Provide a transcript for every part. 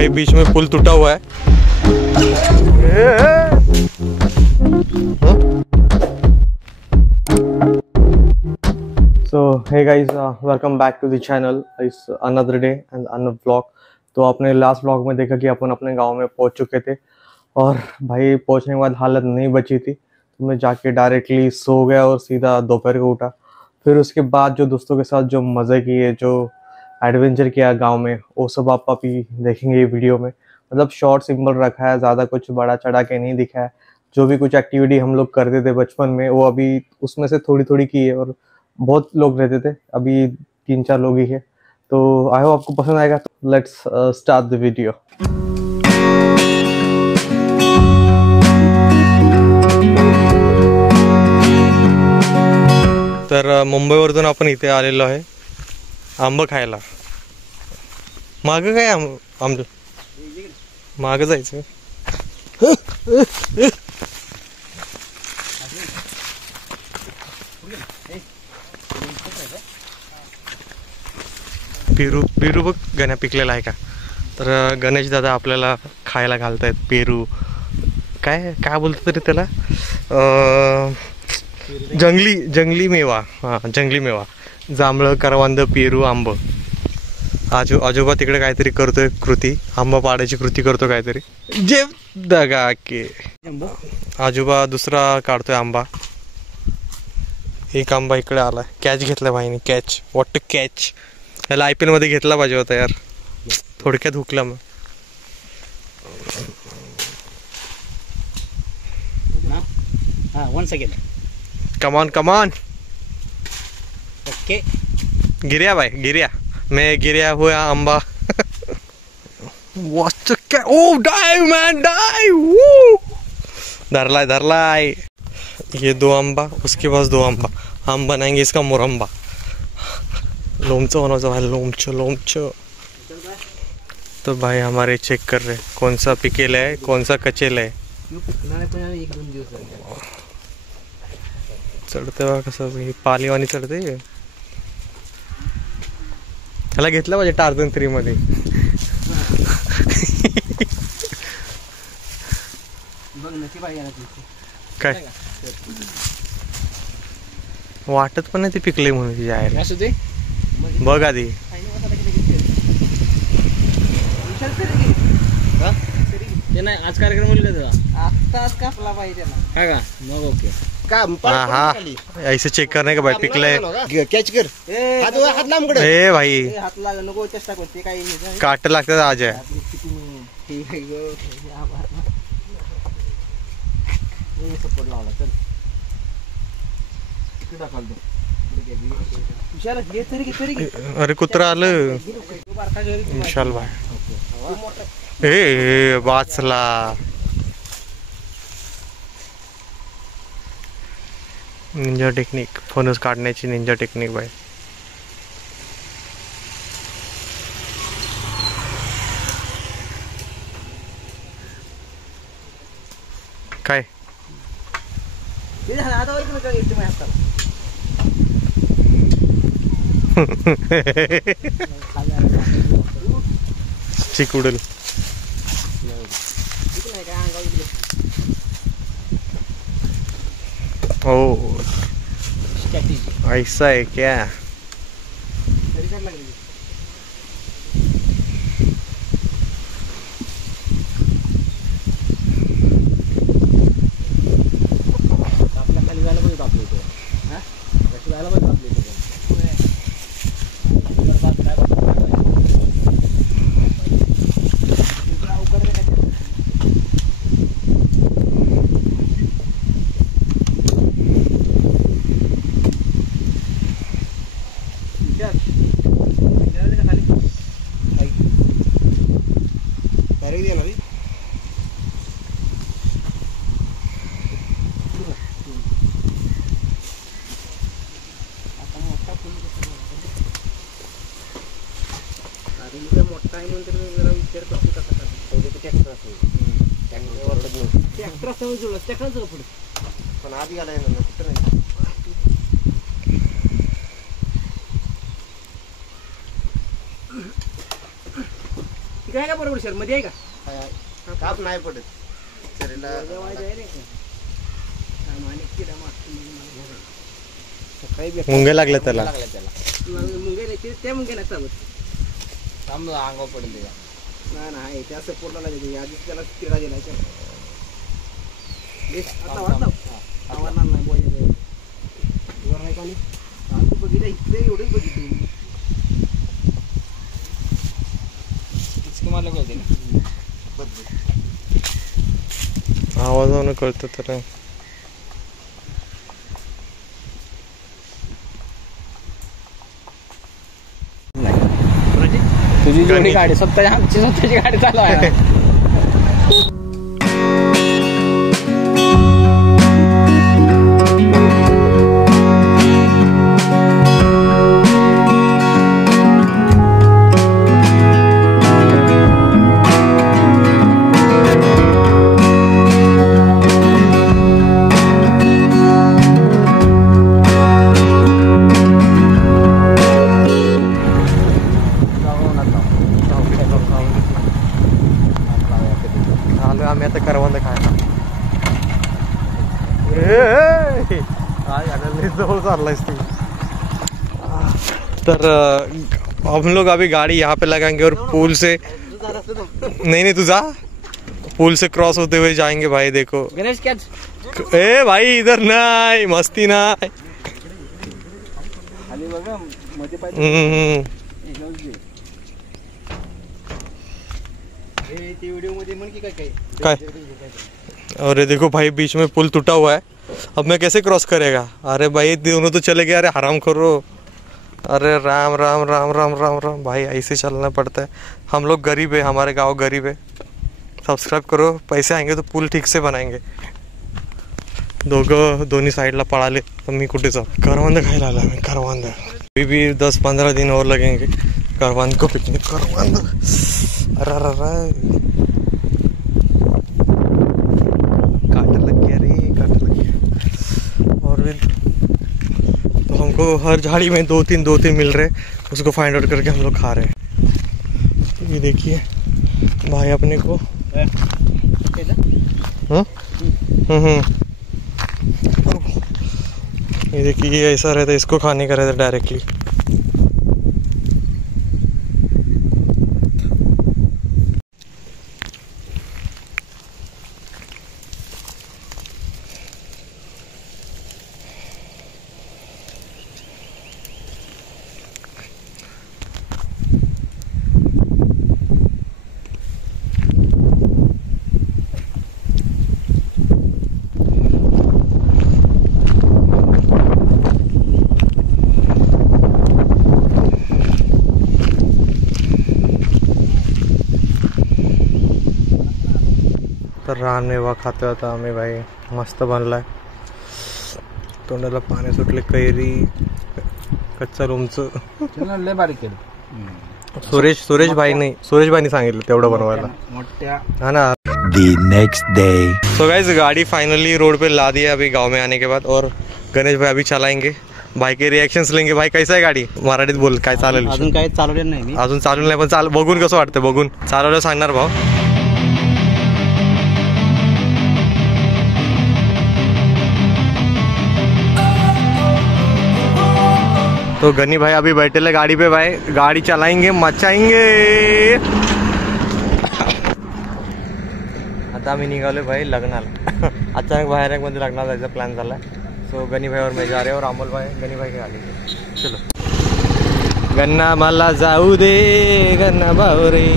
भाई बीच में पुल टूटा हुआ है। So hey guys, welcome back to the channel. इस another day and another vlog. तो आपने लास्ट व्लॉग में देखा कि अपन अपने गांव में पहुंच चुके थे और भाई पहुंचने के बाद हालत नहीं बची थी, तो मैं जाके डायरेक्टली सो गया और सीधा दोपहर को उठा। फिर उसके बाद जो दोस्तों के साथ जो मज़े किए, जो एडवेंचर किया गांव में, वो सब आप अभी देखेंगे ये वीडियो में। मतलब शॉर्ट सिंपल रखा है, ज़्यादा कुछ बड़ा चढ़ा के नहीं दिखा है। जो भी कुछ एक्टिविटी हम लोग करते थे बचपन में, वो अभी उसमें से थोड़ी थोड़ी की है। और बहुत लोग रहते थे, अभी 3-4 लोग ही है। तो आई होप आपको पसंद आएगा। Let's start the video. तर मुंबईवरून आपण इथे आलेलो आहे आंबा खायला। मागं काय आंबे मागं जायचं। पेरू पेरू बघ गण्या पिकलेला आहे का। तर गणेश दादा आपल्याला खायला घालतायत पेरू। काय काय बोलतो तरी त्याला, जंगली मेवा। हां, जंगली मेवा, जांभळं, करवंद, पेरू, आंब। आजोबा तिकडे काहीतरी करतोय कृती, आंबा पाडायची कृती करतो काहीतरी। जे दगा के आजोबा दुसरा काढतोय आंबा। एक आंबा इकडे आला, कॅच घेतला भाईने। Catch, what to catch. याला IPL मध्ये घेतला पाहिजे होता यार, थोडक्यात हुकला मग। once again. Come on. Okay. गिरिया भाई, गिरिया। मैं गिरिया हुआ आंबा। What the oh dive man dive। धरलाय। ये 2 आंबा, उसके पास 2 आंबा। हम बनाएंगे इसका मुरंबा। लोमचो बनवायचा भाई, लोमचो। तो भाई हमारे चेक कर रहे कौन सा पिकेला है, कौन सा कचेला है। चढते बघा कसं पालीवानी चढते। त्याला घेतलं पाहिजे टार्झन 3 मध्ये। काय वाटत पण नाही ते पिकले म्हणून तिच्या आहे। बघ आधी ते नाही, आज कार्यक्रम आताच कापला पाहिजे ना काय का मग। ओके हाँ, ऐसे चेक करने का भाई पिकले कॅच कर। हात लांब कडे ए भाई, हात लाग नको चेष्टा करते काही काट लागतात आज आहे। सपोर्ट लावला चल अरे कुत्रा आलं विशाल भाई। ए वाचला। निंजा टेक्निक, फणस काढण्याची निंजा टेक्निक भाई। काय चिकुडल। ओ ऐसा है क्या। पण आधी आलाय ना कुठं नाही। काय का बरोबर सर मध्ये आहे का काप नाही पडत शरीराला मुंगे लागले त्याला त्या मुंगे ना चालत थांब अंगावर पडेल त्याच्या नाही त्या सपोर्टला लागेल आधीच त्याला किडा दिला आता वाटणार नाही बोलायचं वर आहे का नाही बघितलं इकडे एवढंच बघितलं मला कळते आवाजावरून कळतं तर तुझी जोडी गाडी स्वतःची गाडी चालू आहे आम्ही आता करवंद खायला जवळ चाललायस तू तर हम लोग अभी गाड़ी यहाँ पे लगाएंगे और पुल से नहीं तू जा पुल से क्रॉस होते हुए जाएंगे भाई देखो गणेश क्या ए भाई इधर नाही मस्ती नाही खाली बघा मध्ये वीडियो मध्ये म्हण की काय अरे देखो भाई बीच में पुल टूटा हुआ है अब मैं कैसे क्रॉस करेगा अरे भाई दोनों तो चले गए अरे हराम करो अरे राम राम राम राम राम राम भाई ऐसे चलना पड़ता है हम लोग गरीब है हमारे गांव गरीब है सब्सक्राइब करो पैसे आएंगे तो पुल ठीक से बनाएंगे दोन्ही साइडला पळाले तर मी कुठे जाऊ करवंद खायला आला मी करवंद अभी भी 10-15 दिन और लगेंगे करवंद को पिकनिक करवंद अरे काटा लग गया रे काटा लग गया और तो हमको हर झाड़ी में 2-3 मिल रहे उसको फाइंड आउट करके हम लोग खा रहे हैं तो ये देखिए भाई अपने को ये देखिए ये ऐसा रहता है इसको खाने का रहता है डायरेक्टली तर रानमेवा खातोय आता आम्ही भाई मस्त बनलाय तोंडाला पाणी सुटले कैरी कच्चा लोणचं लय बारीक केलं सुरेश भाईने सांगितलं तेवढं बनवायला मोठ्या है ना The next day. So guys गाड़ी फाइनली रोड पे ला दी है अभी गांव में आने के बाद और गणेश भाई अभी चलाएंगे भाई के रिएक्शन्स लेंगे भाई कैसा आहे गाडी मराठीत बोल काय चालेल अजून काही चालवलेलं नाही मी अजून चालून नाही पण बघून कसं वाटतं बघून चालवलं सांगणार भाऊ तो गनी भाई अभी बैठे ले गाड़ी पे भाई गाड़ी चलाएंगे मचाएंगे आता आम्ही निघालो भाई लग्नाला अचानक बाहेर एक मध्ये लग्नाला जायचा प्लॅन झाला सो गनी भाई और मैं जा रहे और अमोल भाई गनी भाई के गाड़ी चलो गन्ना मला जाऊ दे गन्ना बावरे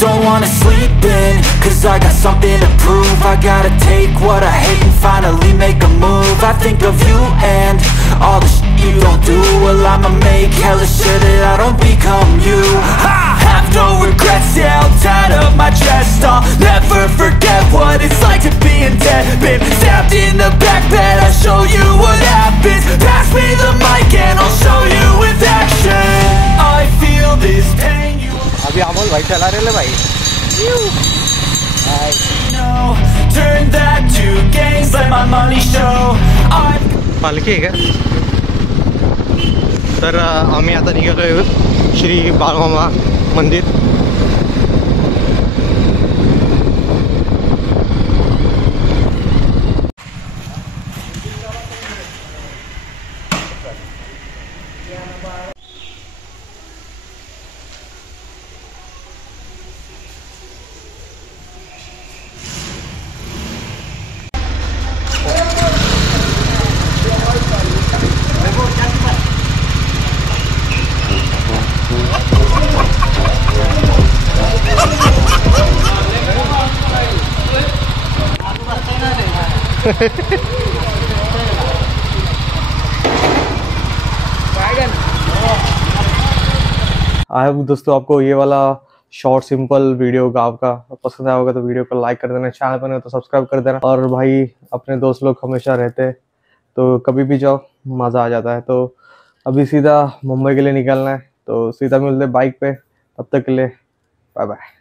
Don't wanna sleep in, cause I got something to prove. I gotta take what I hate and finally make a move. I think of you and all the shit you don't do. Well, I'ma make hella sure that I don't become you. I have no regrets, yeah, I'll tie it up my chest. I'll never forget what it's like to be in debt. Been stabbed in the back bed, I'll show you what happens. Pass me the mic and I'll show you with action. I feel this pain. अभी अमोल भाई चला रहे ले भाई Turn that to gains, let my money show. पालखी आहे का तर आम्ही आता निघालोय श्री बाळमामा मंदिर। आई होप दोस्तों आपको ये वाला शॉर्ट सिंपल वीडियो गाँव का पसंद आया होगा, तो वीडियो को लाइक कर देना, चैनल पर नहीं तो सब्सक्राइब कर देना। और भाई अपने दोस्त लोग हमेशा रहते हैं, तो कभी भी जाओ मज़ा आ जाता है। तो अभी सीधा मुंबई के लिए निकलना है, तो सीधा मिलते हैं बाइक पे। तब तक के लिए bye bye.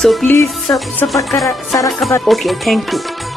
So please subscribe, Sarakabat. Okay, thank you.